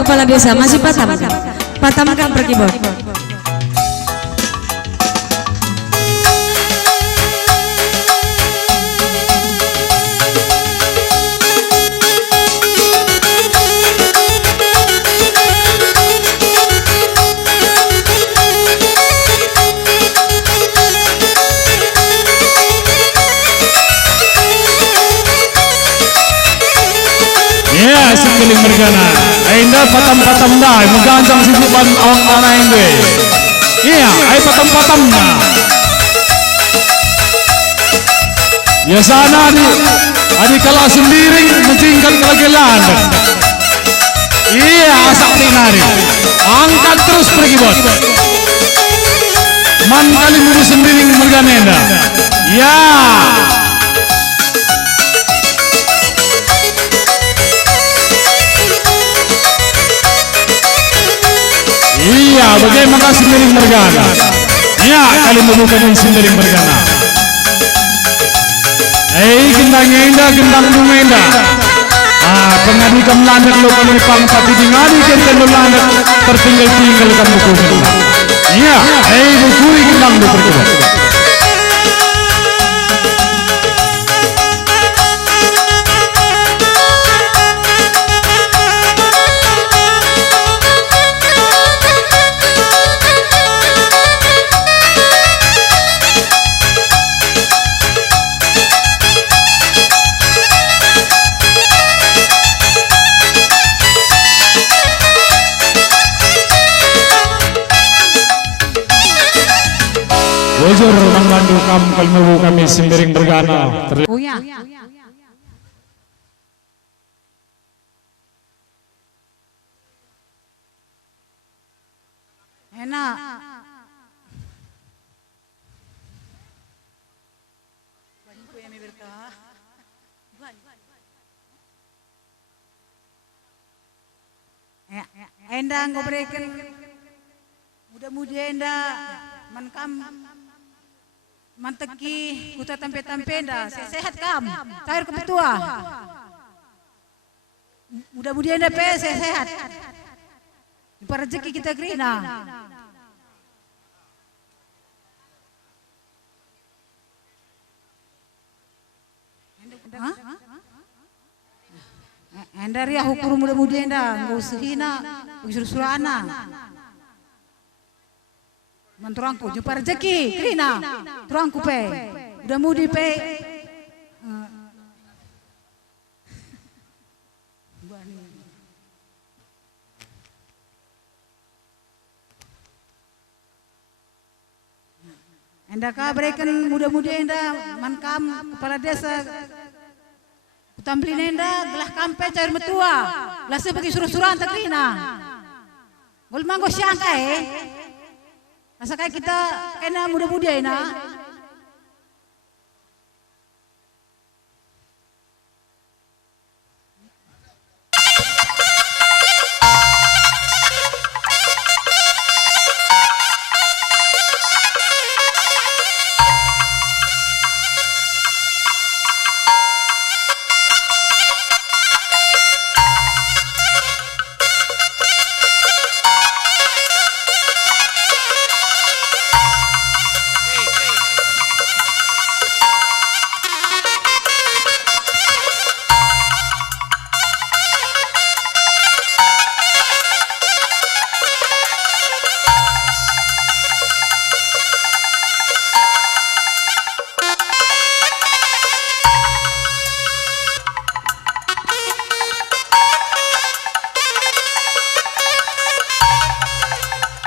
Bapak Kepala Desa masih patamkan. Patamkan per keyboard. Ya, sekeling mergana. Ainda patam-patam dah, menggancang sisipan awang tanah ini. Iya, ai patam-patam dah. Ya sana adi kalau sendiri mencingkan kelagelan. Iya, asak tinari. Angkat terus pergi bot. Man kali murid sendiri mergana. Ya. Iya, bagaimana sendiri mergana? Ya, kali membukakan sendiri mergana. Gendang indah, gendang dumenda. Pengadi kemlandak lo penipang tapi dingadi kita lo landak tertinggal-tinggalkan buku gendang. Iya, buku gendang lo percoba. Wajur mengandung kalmewu kami sembering bergana. Oh ya. Enak. Enda ngobreken muda-mudi enda mankam manteki kuta tampe-tampe enda sehat kam cair kebetua muda-mudi enda pe sehat di rezeki kita grina. Enda ria hukur muda-mudi enda ngusihina usurana manturangku jumpa rezeki krina turangku pe muda-mudi pe enda kabrekan muda-mudi enda mankam kepala desa Tamplin enda gelah kampe cair metua lah sebagai suruh-suruhan takrina gol manggo syangka rasa kayak kita kena muda-mudi ena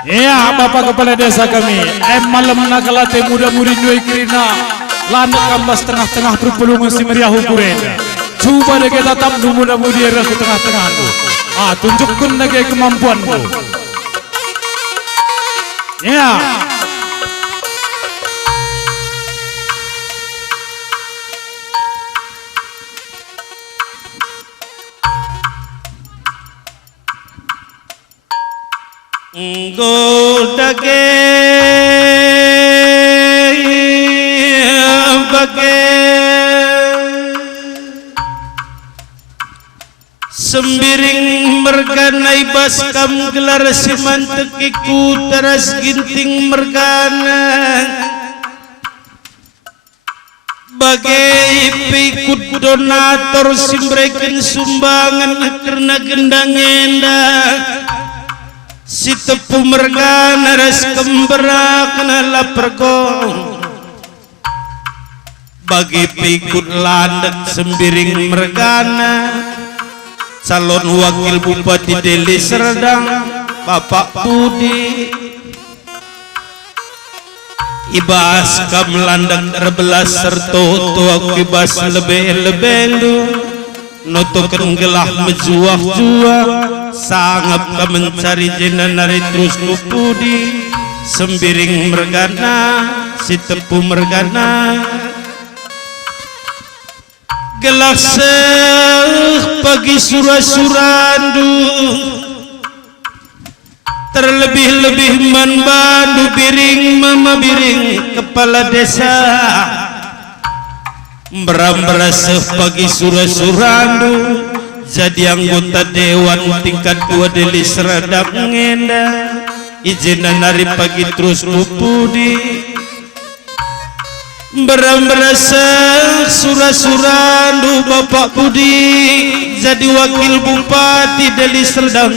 ya Bapak Kepala Desa kami malam nakalate muda-mudi nuai krina landak kambas tengah-tengah berpelungan si meriah hukurenda coba deh kita tatap muda-mudi era ke tengah-tengah tu tunjukkan lagi kemampuanmu ya Godage bage sembiring merganai baskam gelar simantekiku teras ginting mergana bagai pikut donator simbrekin sumbangan karena gendang endah si tepu mergana ras kembera kena lapergong bagi pikut landak sembiring mergana calon wakil Bupati Deli Serdang Bapak Budi ibas kam landak rebelas serto tua kibas lebih notokan gelah menjuah-juah sangap ka mencari jenan nari terus Budi sembiring mergana si tepu mergana gelah pagi surah-surandu terlebih-lebih manbandu biring mama biring kepala desa berambraseh pagi surah-surandu jadi anggota dewan tingkat 2 Deli Serdang ngenda izinan hari pagi terus Budi berambrasa surah-surandu Bapak Budi jadi wakil Bupati Deli Serdang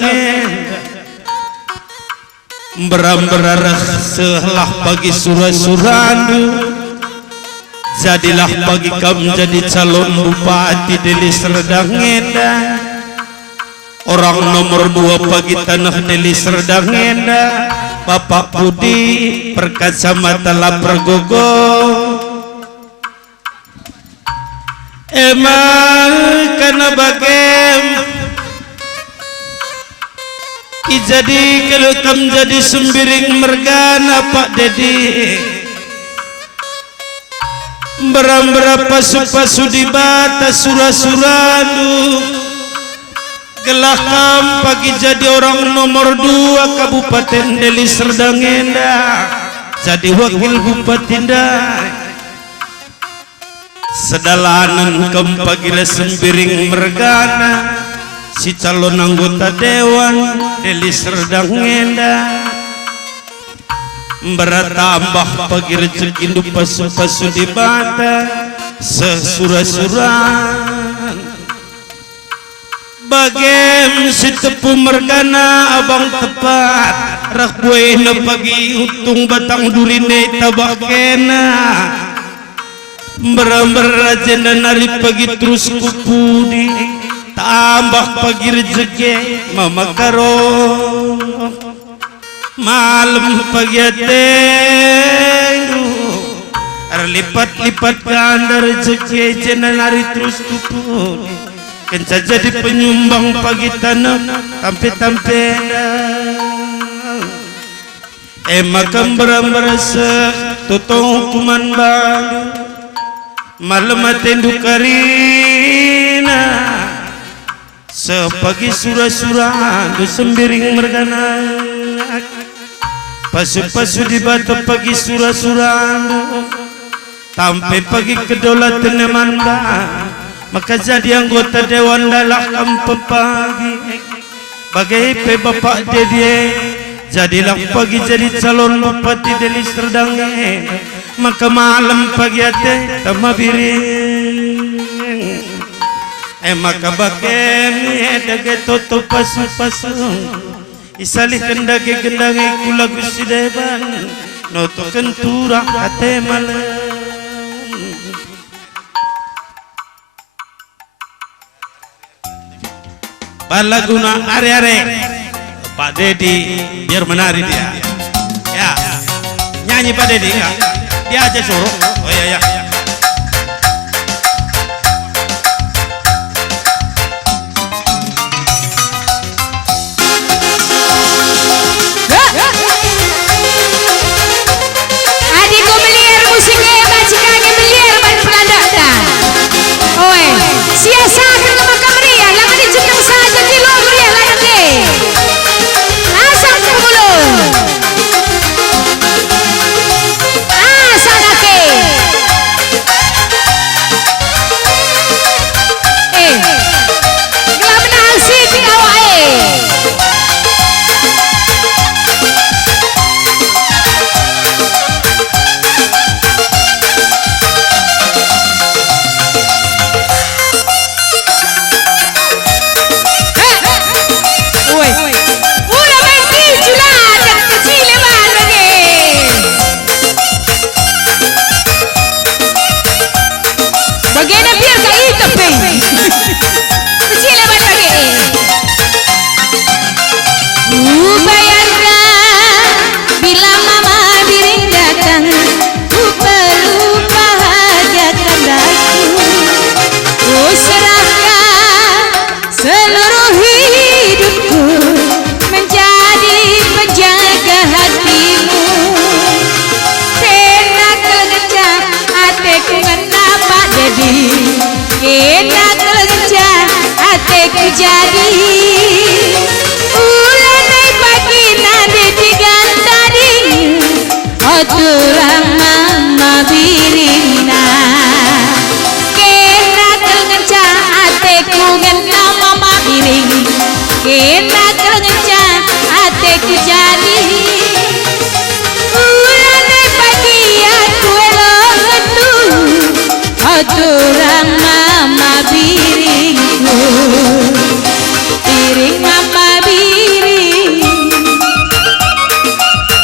berambrarah selah pagi surah-surandu jadilah pagi kamu jadi calon Bupati Deli Serdang orang nomor 2 pagi tanah Deli Serdang Bapak Budi perkacamata Lapergogo emang karena bagem jadi kalau kamu jadi sembiring mergana Pak Dedi berapa pasu di batas surah-surandu gelah kam pagi jadi orang nomor 2 Kabupaten Deli Serdang jadi wakil Bupati sedalanan kempagila sembiring mergana si calon anggota dewan Deli Serdang beratambah pagi rezeki du pasu-pasu di bata sesura-suran bagem si tepu mergana abang tepat rak buena pagi utung batang durine tabakena beramber-rajena nari pagi terus Budi tambah pagi rezeki mama karo malam pagi ateng lipat-lipat ganda rezeki jena nari terus Budi kenca jadi penyumbang pagi tanah tampe-tampe makam beramber-rasa tutong hukuman baru malam atendu karina sepagi surah-surah sembiring mergana pasu-pasu di batu pagi surah-surah sampai pagi kedaulatan Manda maka jadi anggota dewan dalam pagi bagai Bapak Dedi jadilah pagi jadi calon Bupati Deli Serdang maka malam pagi ate tamabiring maka bakem dage toto pasu-pasu isalih kendage gendange kula Gusti Dewan noto kentura ate malam balaguna are-are Pak Dedi biar menari dia ya nyanyi Pak Dedi enggak dia aja suruh oh iya ya adikku meliar musiknya bacikannya meliar ban pelandakta oe siasa akan lemakam meriah lama dicentang saja kilo meriah lagi asam terbulung asal kaki Oturang mama birina kena kelenca ateku ngena mama biring kena kelenca ateku jadi ulane pagi aku elotu oturang mama biringku biring mama biring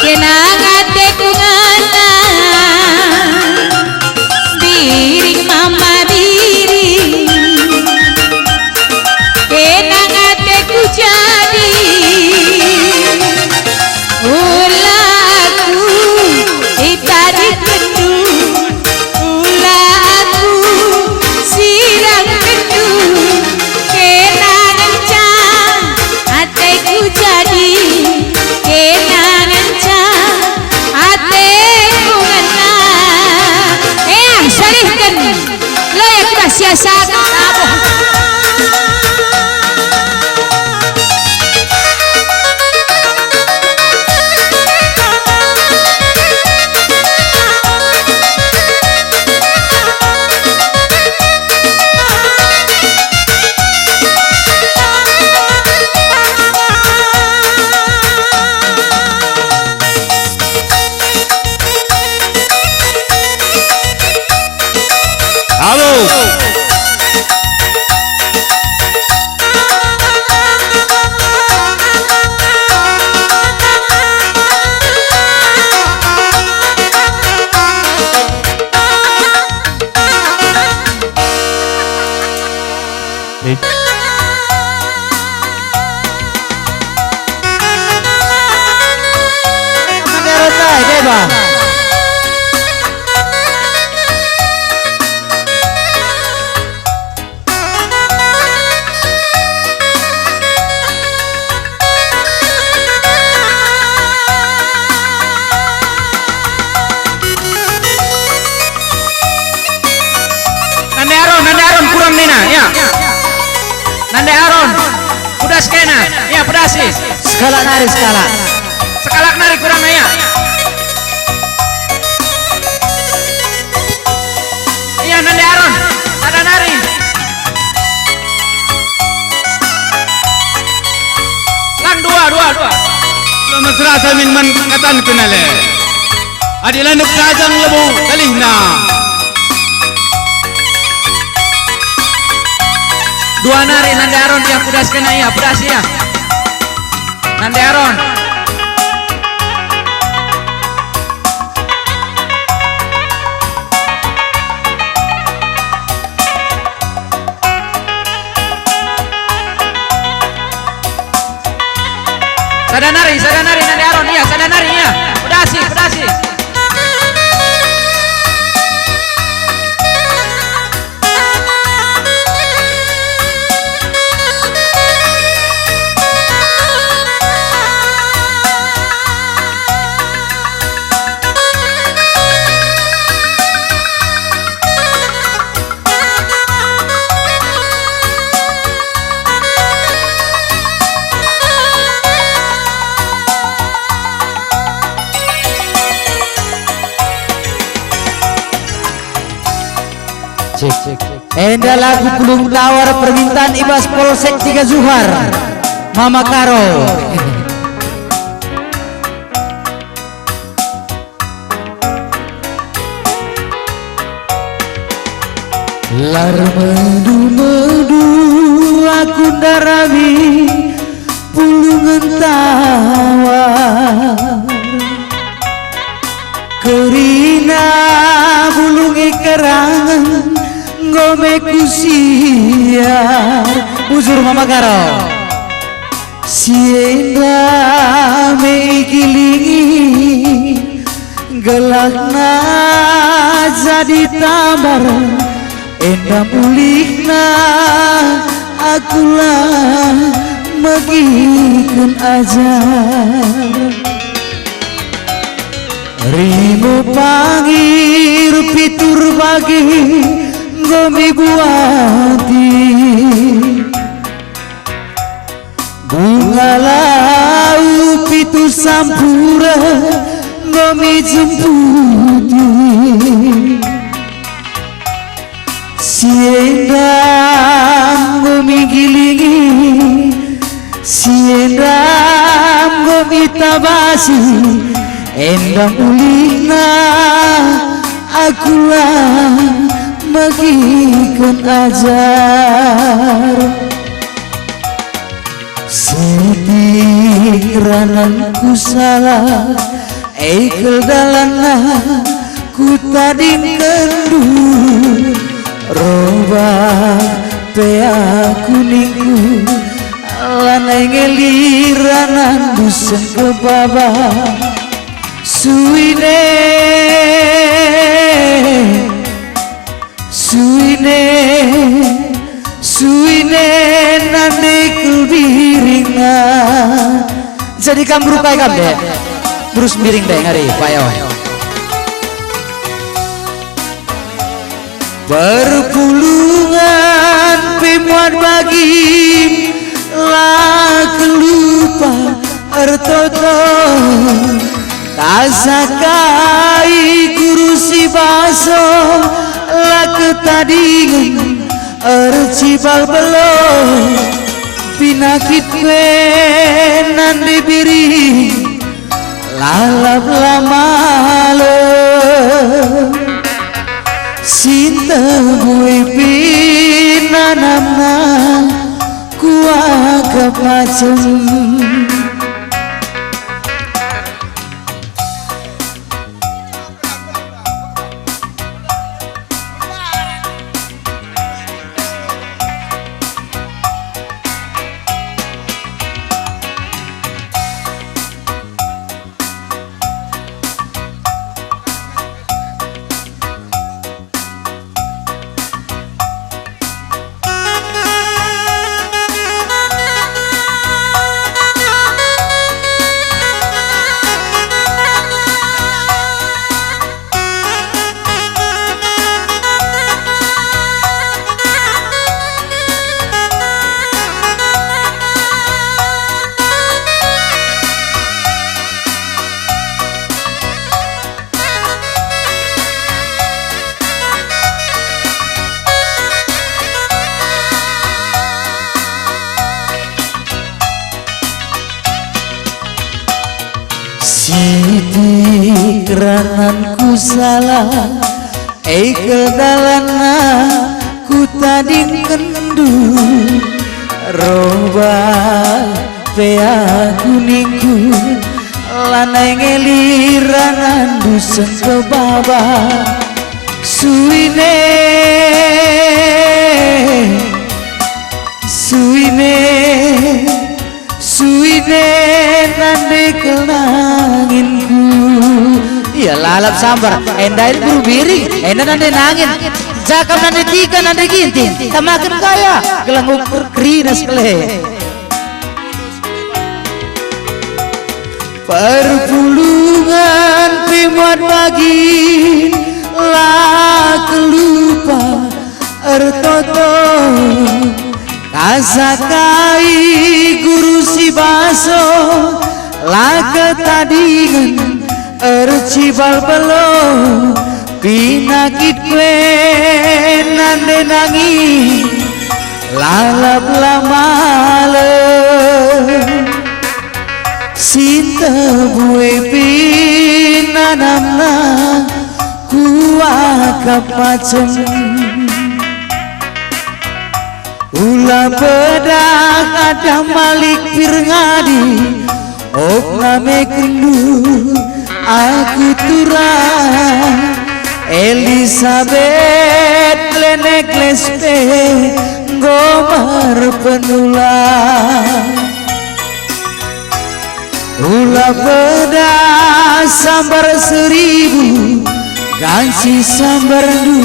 kenang ateku ngana biring mama biring kenang ateku jadi ulaku ditarik kendu ulaku sirang kendu kenang encang ateku jadi kenangan ateku ngena salihkan lo yang kita sia-siakan apa Nande Aron kurang nina ya. Nande Aron udah skena ya pedasi. Skala nari skala. Sekalak nari kurang ya. Iya Nande Aron ada nari. Lang dua. Selamat serasa min man katan kenale. Adilan kajang lebu kalihna. Dua nari Nande Aron yang udah skena ya pedasi ya. Nande Aron. Sadanari Nande Aron iya sadanari iya. Pedasi. Enda lagu belum tawar permintaan Ibas Polsek 3 Zuhar Mama Karo. Lar medu aku darami pulungan tawar kerina bulungi kerangan ngome kusiar bujur Mama Karo sienda meikilingi gelakna jadi tambar enda pulihna akulah megikeun ajar rimo pangir pitur bagi ngomi buati bunga lau pitu sampura mi jemputi siendang mi gilingi siendang mi tabasi endang ulina akulah magikan ajar sekiranan ku salah eikel dalana ku tadi kendu roba pea kuningku lanai ngeliranan dusun ke bawah suine suine nande kelbiringa jadi kam berupai kam deh berus miring deh ngari payo perpulungan pimuan bagi lah kelupa ertoto tasakai guru si baso lah ketadingan ercibal belum pinakit penan dibiri lalap lamalo cinta gue pinanamna kuah kepacem Siti keranan ku salah eikel dalana ku tadi kendu roba pea kuningku lanai ngeliranan dusun ke bawah suine nande kenanginku ya lalap sambar endai buru biring enda nande nangin jakam nande tika nande ginting tamakan kaya gelang ukur krinas kele perpulungan pimuan bagi lah kelupa ertoto kasakai guru si baso lah ketadingan ercibal belum pinakit nande nangi lalap lamale cinta gue pinanamna kuah kapacem ulah bedak ada malik pirngadi ok name kendu aku turah Elizabeth lenek lespe gomar penulah ulah bedak sambar 1000 gansi sambar du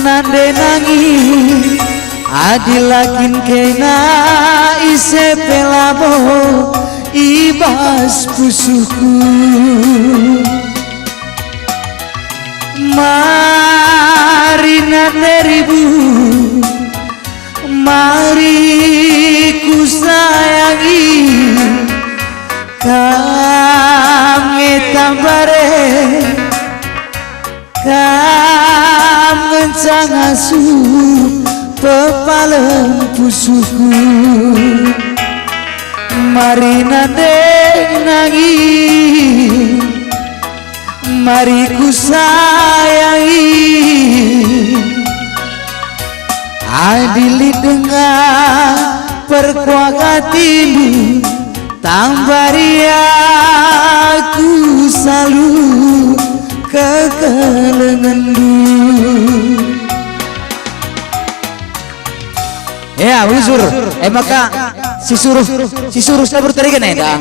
nande nangis adilakin kena ise pelabo ibas pusuku mari nanderibu mari ku sayangi kami tambare sang asuh pepalem pusuku. Mari nandeng nangis, mari ku sayangi, adili dengan perkuakatimu, tambari aku selalu kekelenganmu. Ya, usur. Maka si suruh saya berterikan ya.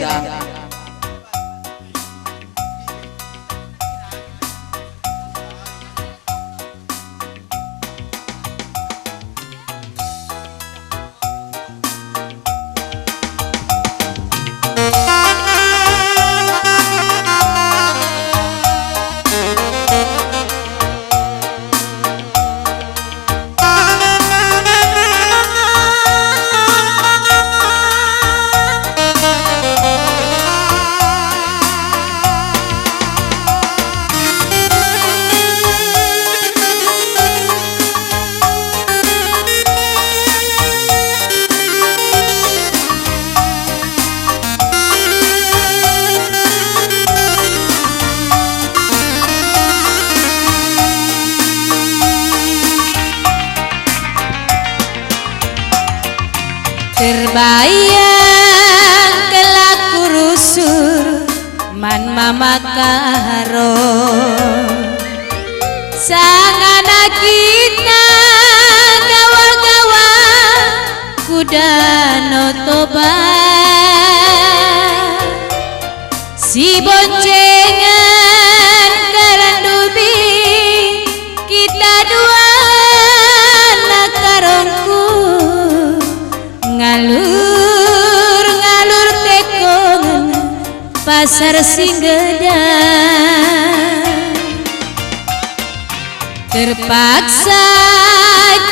Terbayang kelaku rusur man mama karo sang anak kita gawa-gawa kuda notoba si boncengan karandubi kita dua nakarongku ngalur tekong pasar Singgeda terpaksa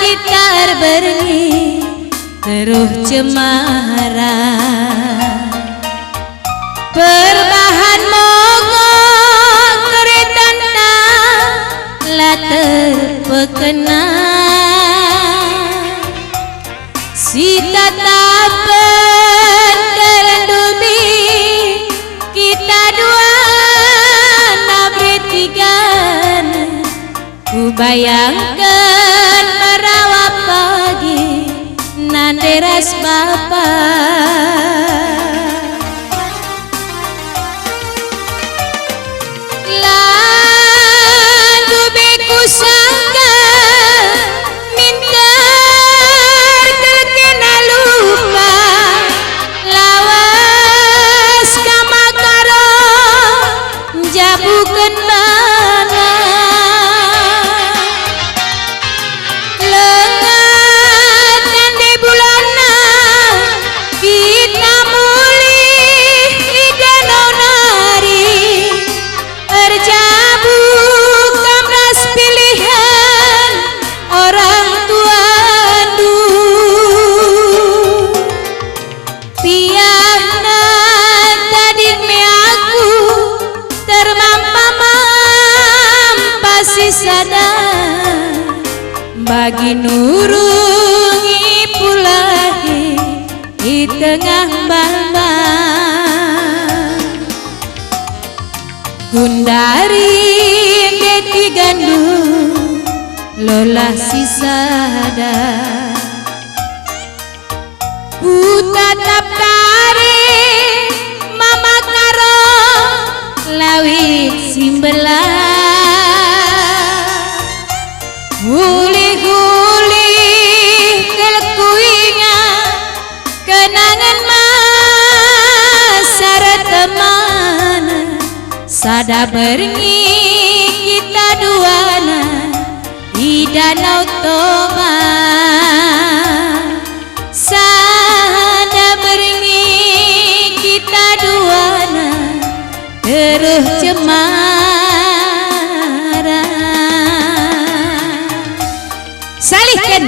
kita berengi teruh cemara perbahan mogok keretana lah terpekena si tatapan kerendubi kita dua nabretigan ku bayangkan merawat pagi nanderas bapak landubi ku sangka minta terkena lupa lawas kamakaro jabukan mana lengan di bulana kita mulih danau nari terjabuk kamras pilihan orang tua piahna tadi aku termampa-mampa sadar bagi nurungi pulahi di tengah bamba gundari beti gandum lolah sisada putatap kare mama karo lawit simbelah gulih-gulih kelekuinya kenangan masa teman sada berengi kita duana di danau Toba sada berengi kita duana teruh cemara salihkan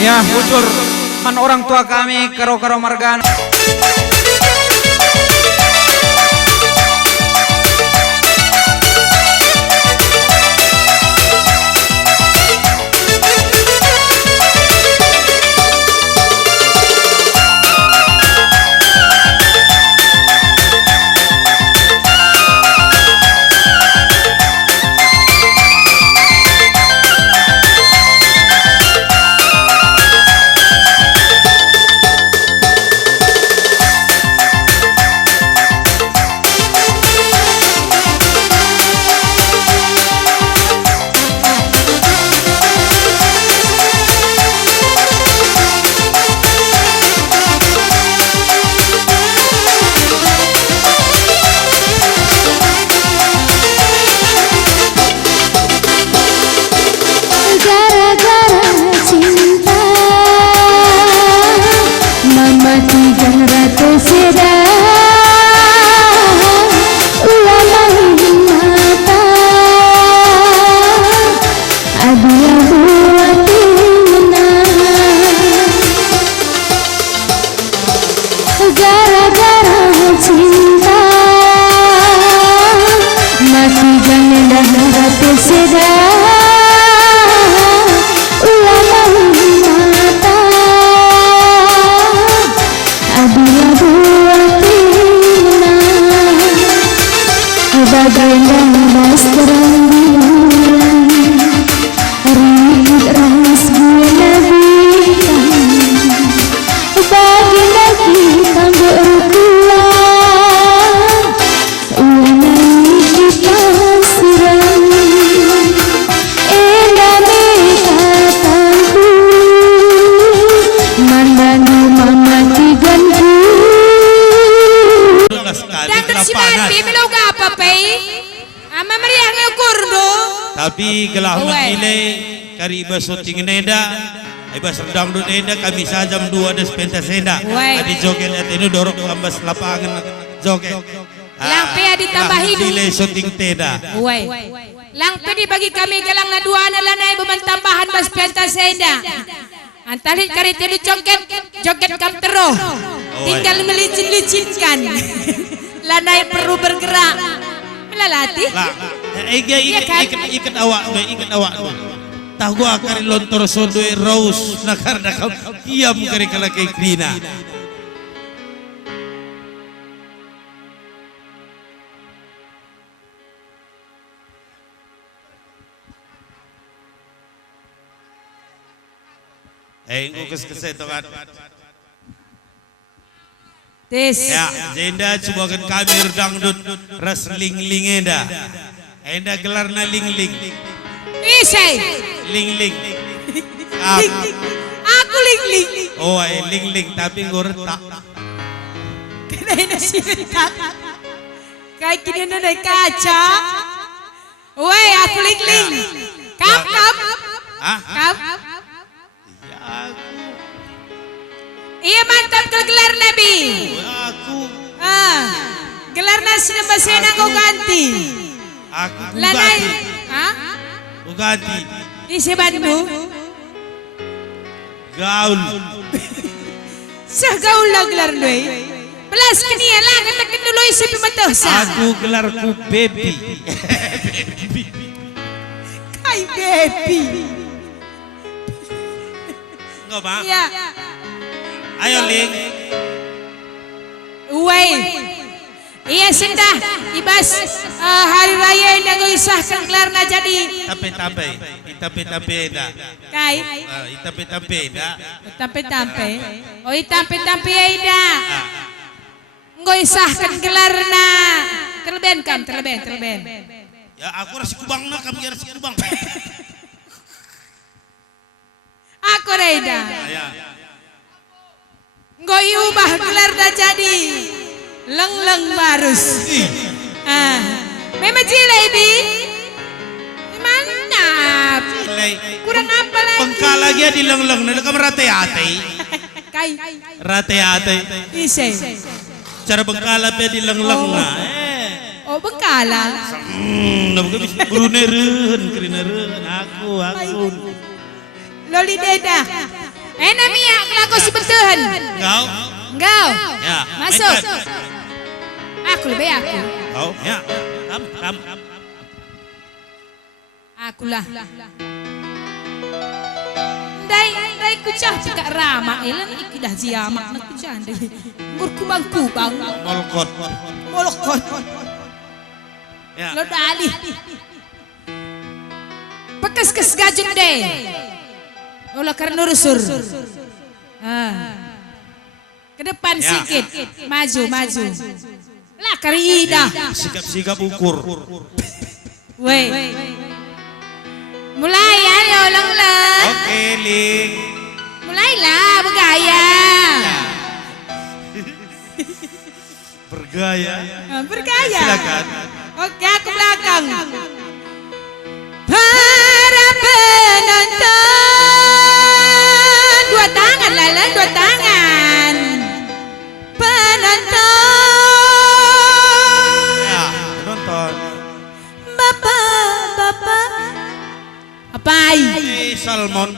Ya, bujur man orang tua kami karo-karo margana. Tapi gelah menilai kari iba syuting neda, iba sedang do neda kami sajam 2 des pentas neda. Adi joget atenu dorok ambas lapangan joget. Lang pe ditambahi nilai syuting teda. Woi. Lang pe dibagi kami gelang na 2 na lanai beman tambahan bas pentas neda. Antalit kari tenu joget kamtero. Tinggal melicin-licinkan. Lanai perlu bergerak. Melalati. Ikat awak tahu gua kari lontor sodoy rose nakar nakal kiam kari kalakai krina. Ngukus kesetokan. Tes. Ya, jenda cobakan kami dangdut ras ling-ling enda. Enda gelarna ling-ling. Isai. Ling-ling. Aku ling-ling. Oh, ling-ling tapi ngorta. Kena sirta. Kayak gini ada kaca. Woi, aku ling-ling. Kap. Hah? Kap. Ya aku. Iya mantap ke gelar Nabi. Aku. Gelar nasi nama sena kau ganti. Aku Lanai. Ku ganti. Isi bantu. Gaul. Sagaul lah gelar doi. Pelas kenia lah kata kendulo isi pematosa. Aku gelarku baby. Kai baby. Enggak, Bang. Iya. Ayo Ling. Uway. Iya sendah. Ibas hari raya yang nago isahkan gelar na jadi. Itape dah. Kai. Itape dah. Tampe. Oh tampe ida. Ngo isahkan gelar na. Terleben. Ya aku rasa kubang nak kami rasa kubang. Aku ida. Ya. Ngo iubah gelar na jadi. Leng barus. Memang cilai bi. Mantap. Kurang apa lagi? Pengkal lagi di leng nanti kamu rate-ate. Kai. Rate-ate. Ise. Cara bengkal apa di leng nah. Oh bengkala. Nabi bisa brunereun, krinereun. Aku. Loli deda. Mia kelaku si bentahan. Kau. Engkau. Ya. Masuk. mainkan. Aku lebih aku. Kau. Ya. Kam. Akulah. Dai kucah cakap ramah elan ikidah ziamak nak kucah dai. Kubang. Molokot. Ya. Lo dali. Pekas gajuk deh. Olah karena rusur. Ke depan Ya. sikit. Maju. Lah karida. Sikap ukur. Weh. Mulai ya ulang. Oke, Ling. Mulailah bergaya. Bergaya. Bergaya. Silakan. Oke, aku belakang. Para penonton, dua tangan Lala, dua tangan. Penonton, Ya, nonton. bapak, apa? Salmon.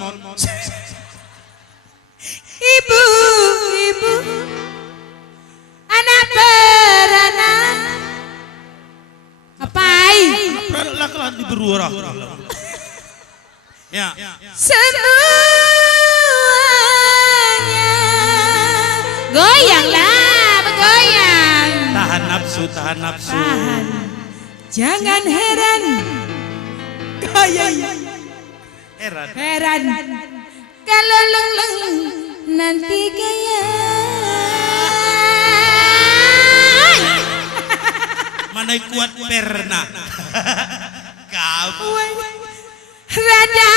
Ibu, anak beranak. Apa? Lakalan di berurah. Ya. Semuanya goyanglah, bergoyang. Tahan nafsu. Tahan, jangan heran. Heran. Kalau lengleng nanti gaya. Mana kuat perna. Kamu. Rada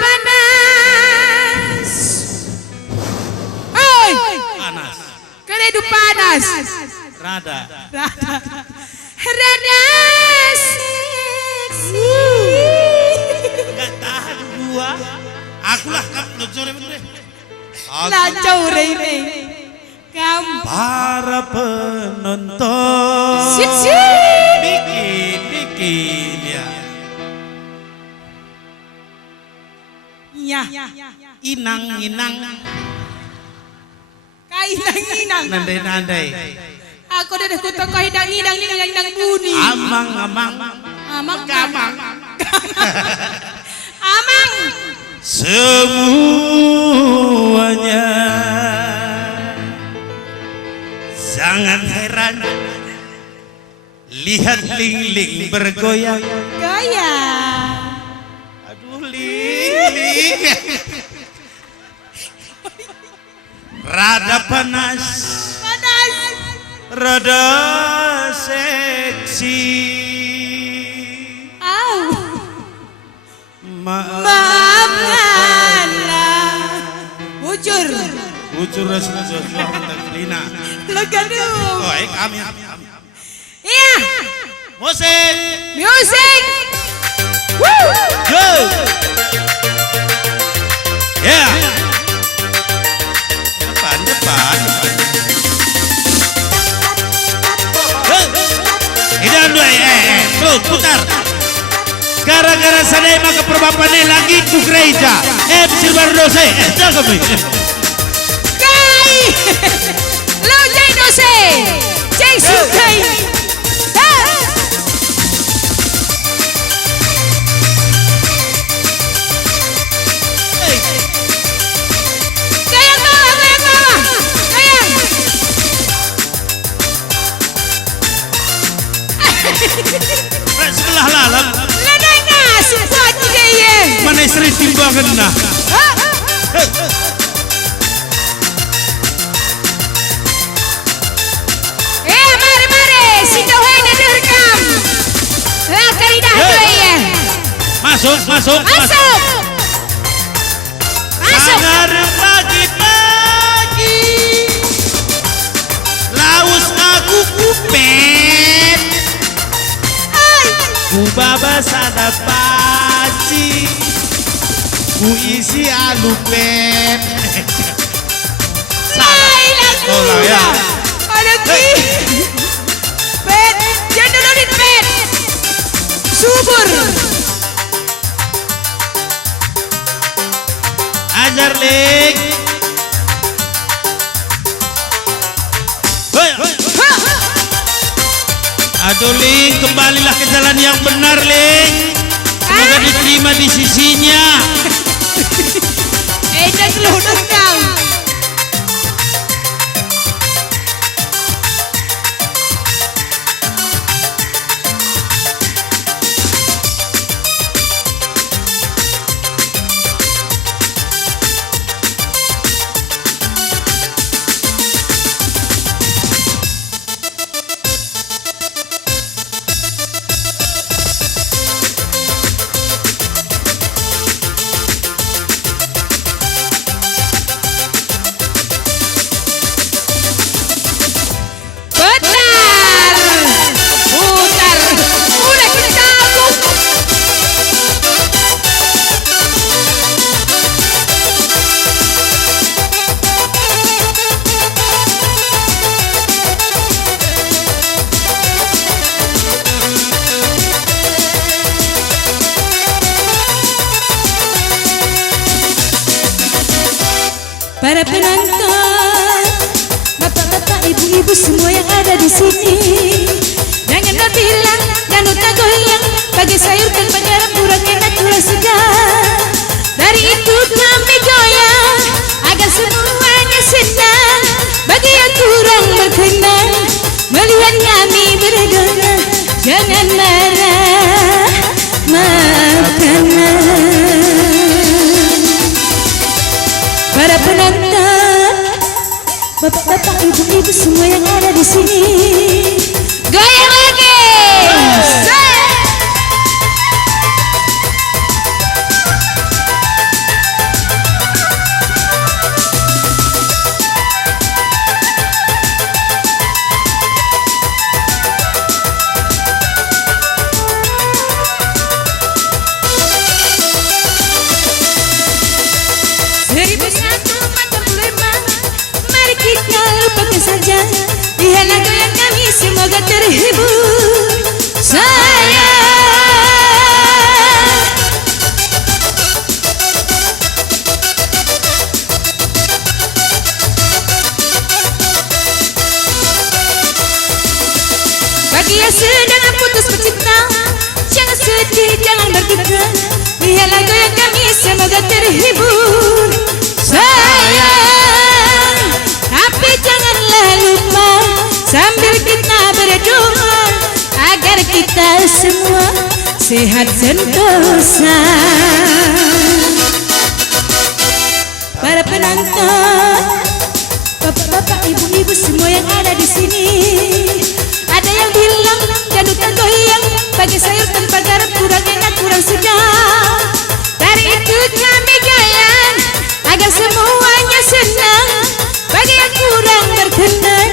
panas. Oi, Panas. keredu panas. Rada. Rada seksi. Gak tahan gua. Akulah kamu sore bener. Lancau Rene. Kamu Para penonton. sip. Bikin ya. Ya. Inang. Kainang-inang. Nandai. Aku udah kutuk kau hidang-hidang bunyi. Amang. Amang. Kamang. Amang. Semuanya jangan heran. Lihat Ling bergoyang. Gaya. Aduh Ling. Rada panas. Rada seksi. Au. Maafkanlah. Bujur. Bujur Rasulullah Taklina. Legaduh. Oh, kami. Iya. Musik. Music. Woo. Go. Yeah. Depan. Hidan dua tuh putar. Gara-gara sadai maka perbapane lagi tu gereja. Silver dose. Jangan kami. Kai. Lo jai dose. Jai sukai. Goyang bawah. Goyang. Sebelah lalam. Ladangnya support dia. Mana istri timbangan nah. Mari. Sita Wena direkam. Kaidah tu ya. Masuk. Masuk. Sangar pagi-pagi. Laus aku kupet. Ku babas ada paci. Ku isi alupet. Tolong ya. Ada ki. Pet, jangan duluin pet. Subur. Ajar Ling. Aduh Ling, kembalilah ke jalan yang benar Ling. Semoga diterima di sisinya. Enda seluduk kau. Para penonton, bapak-bapak, ibu-ibu semua yang ada di sini, jangan bilang dan udah goyang, bagi sayur dan garam kurang enak kurang segar. Dari itu kami goyang agar semuanya senang, bagi yang kurang berkenan melihat kami bergoyang, jangan marah, maafkanlah. Para penonton, bapak-bapak, ibu-ibu semua yang ada di sini, goyang lagi. Lihat lagu yang kami semoga terhibur sayang. Bagi yang sedang putus bercinta, jangan sedih, jangan berduka. Lihat lagu yang kami semoga terhibur sayang. Tapi janganlah lupa sambil kita berdoa agar kita semua sehat sentosa. Para penonton, bapak-bapak, ibu-ibu semua yang ada di sini, ada yang bilang danutan goyang, bagi sayur tanpa garam kurang enak kurang sedap. Dari itu kami goyang agar semuanya senang, bagi yang kurang berkenan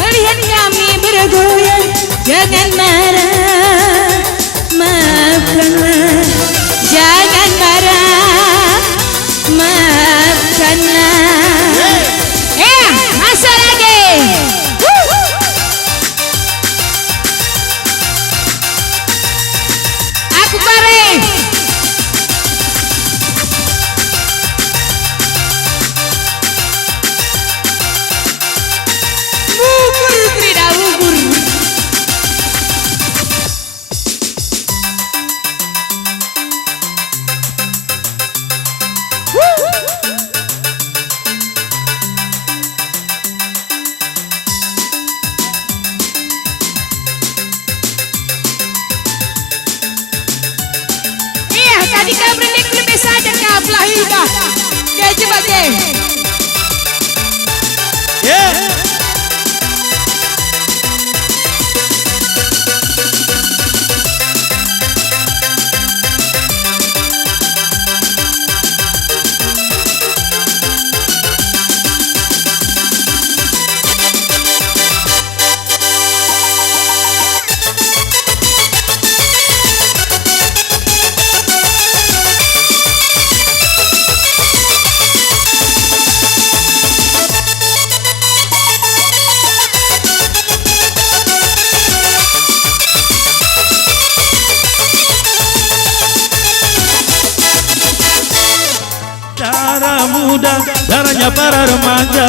melihat kami bergoyang, jangan marah, maafkanlah. Jangan marah, maafkanlah. Masuk lagi. Aku bareng. Tadi kau berlebih saja kau belah hidup. Kau coba deh. Darah muda, darahnya para remaja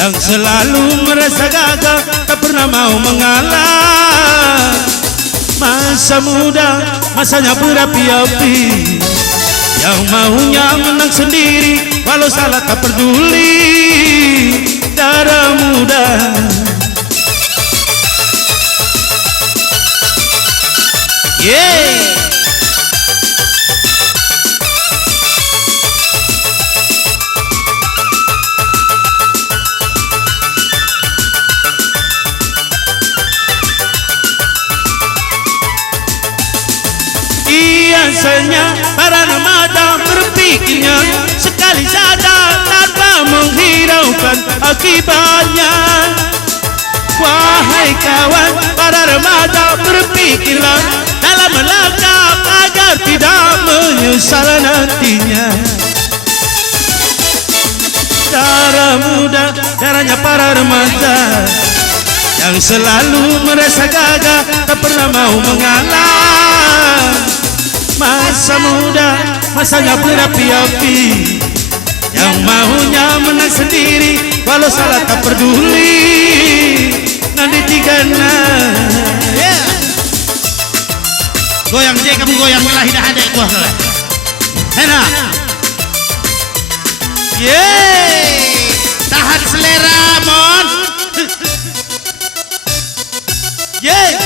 yang selalu merasa gagal, tak pernah mau mengalah. Masa muda, masanya berapi-api, yang maunya menang sendiri, walau salah tak peduli. Darah muda, yeah. Biasanya para remaja berpikirnya sekali saja tanpa menghiraukan akibatnya. Wahai kawan, para remaja berpikirlah dalam melangkah agar tidak menyesal nantinya. Darah muda, darahnya para remaja yang selalu merasa gagal, tak pernah mau mengalah. Masa muda, masanya berapi-api, yang maunya menang sendiri, walau salah tak peduli. Nanti tigana, yeah. Goyang je, kamu goyang lah, hidah adek gua lah. Enak, yeay, tahan selera mon, yeay.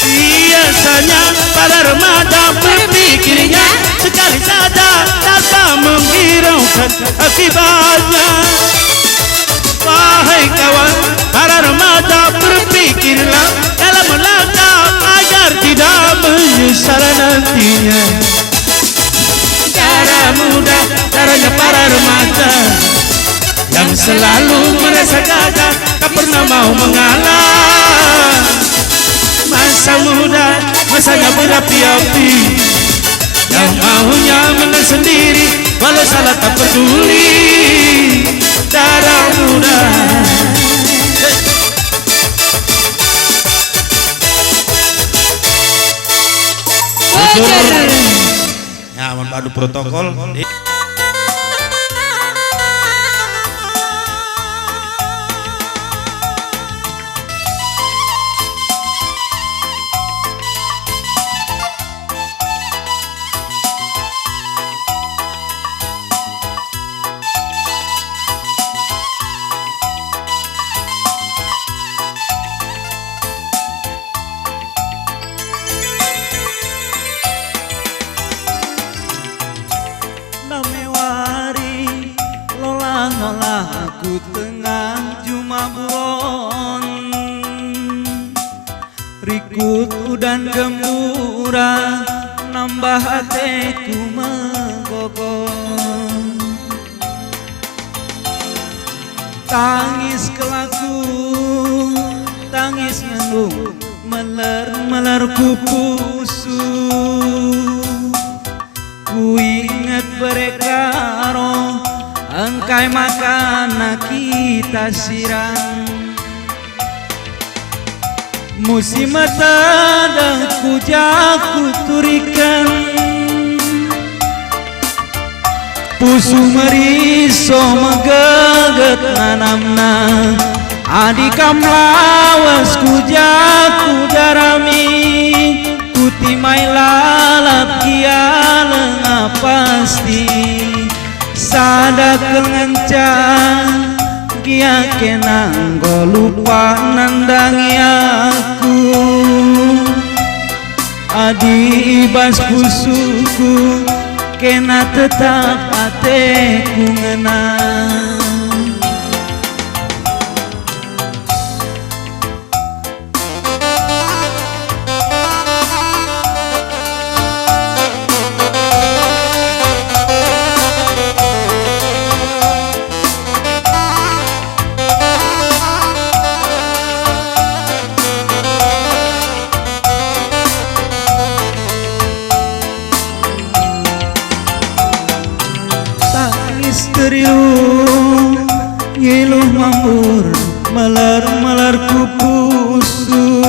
Biasanya para remaja berpikirnya sekali saja tanpa menghiraukan akibatnya. Wahai kawan, para remaja berpikirlah dalam melangkah agar tidak menyesal nantinya. Darah muda, darahnya para remaja yang selalu merasa gagal, tak pernah mau mengalah. Masa muda, masanya berapi-api, yang maunya menang sendiri, walau salah tak peduli. Darah muda, ya madu protokol. Aku tengah Juma buron, rikutu dan gembura nambah hatiku menggogon. Tangis kelaku, tangis nanggung, meler-meler kupusu. Ku ingat berekaro, engkai makan kita siram. Musim tada kujaku turikan, pusu meriso megeget nanamna. Adikam lawas kujaku darami, kutimai lalap kialeng pasti. Sada kengencan Kia kenanggo lupa nandangi aku Adi ibas pusuku Kena tetap ateku ngenang Teriung ngiluh mambur melar-melar kupusu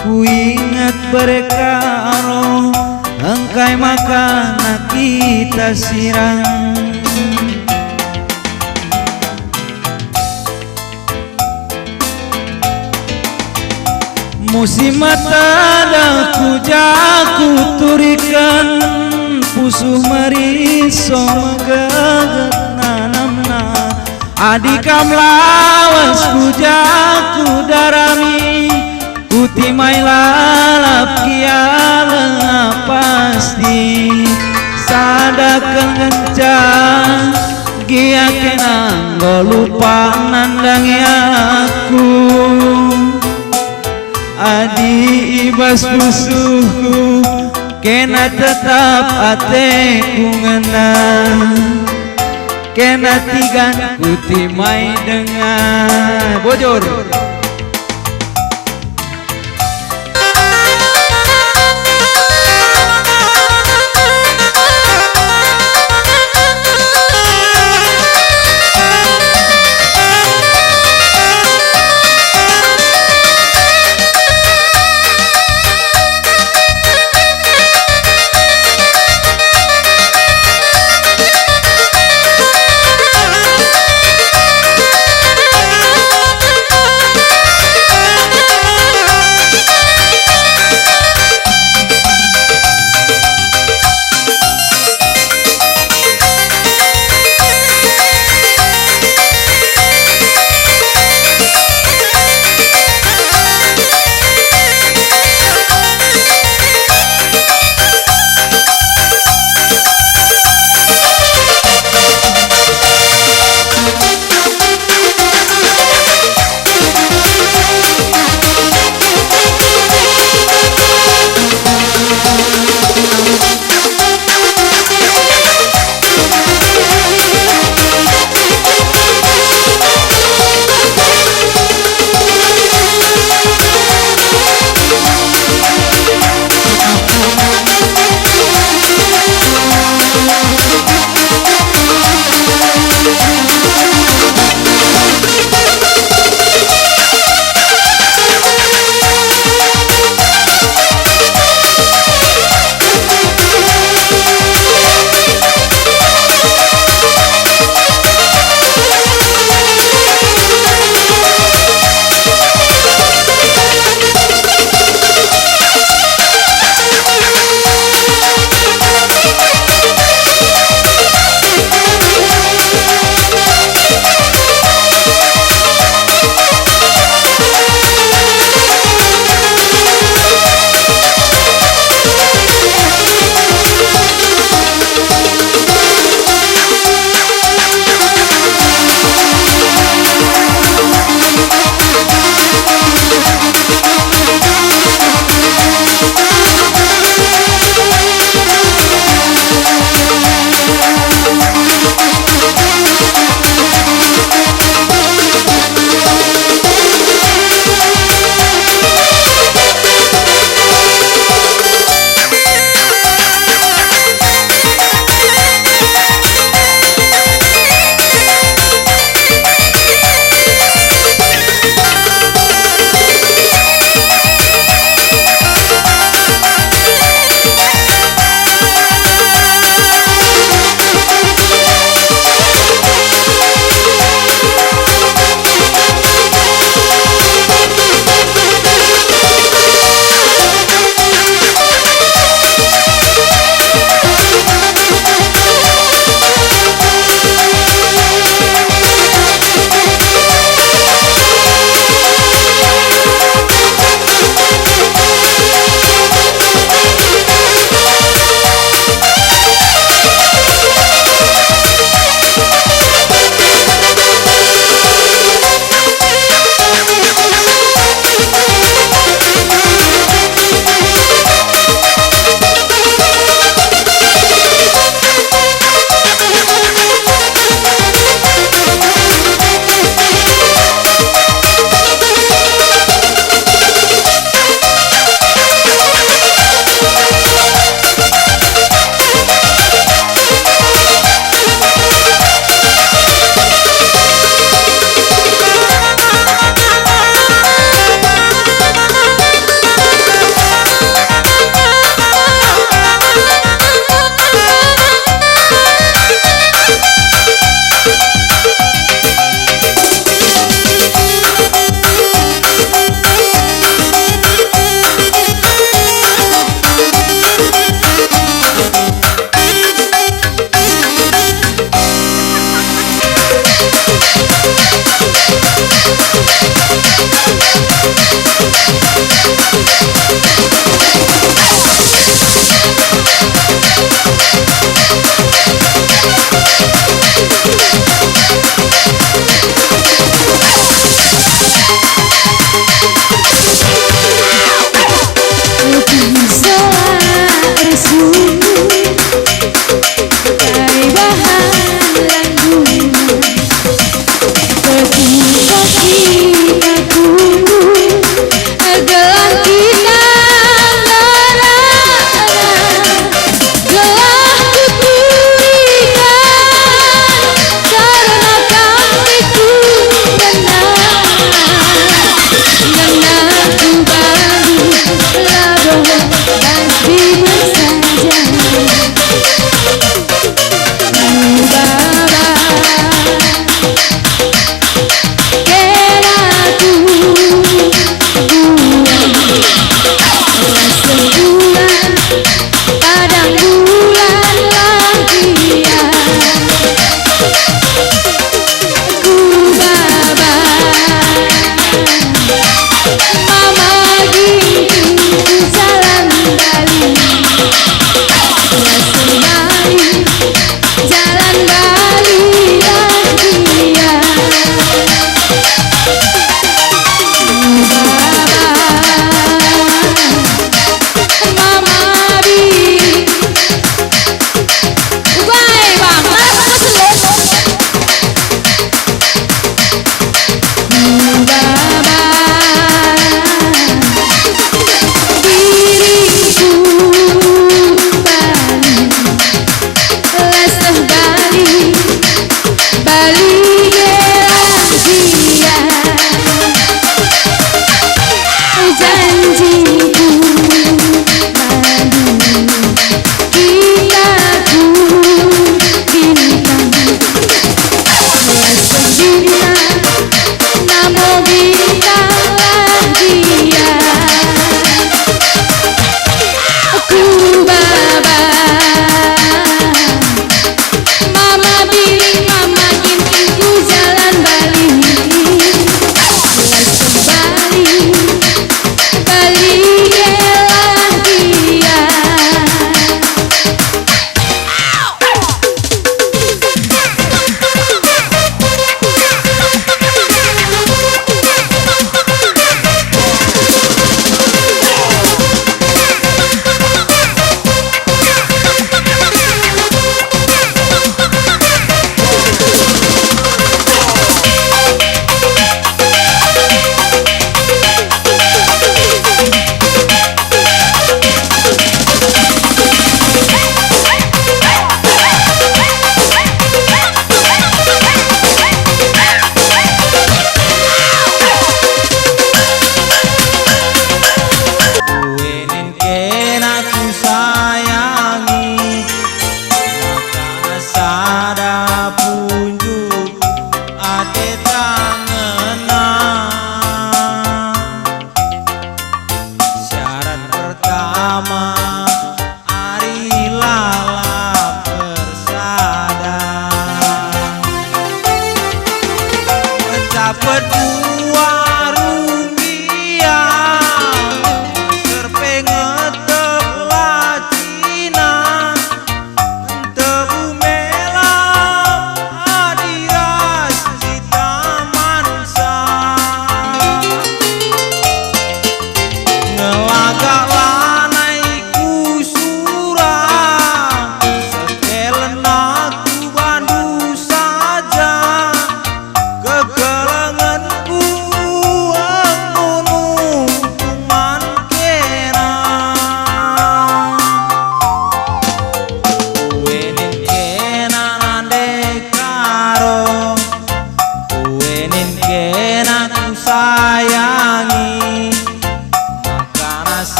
ku ingat berkaro engkai makana kita sirang musim mata ku jaku turikan pusuh mariso magagat nanamna adikam lawas pujaku darami kutimai lalap kialang pasti sadakan kencang gia kenang lupa nandangi aku adi ibas pusuhku Kena tetap ateku ngenang Kena tigan kutimai dengan bojor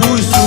puso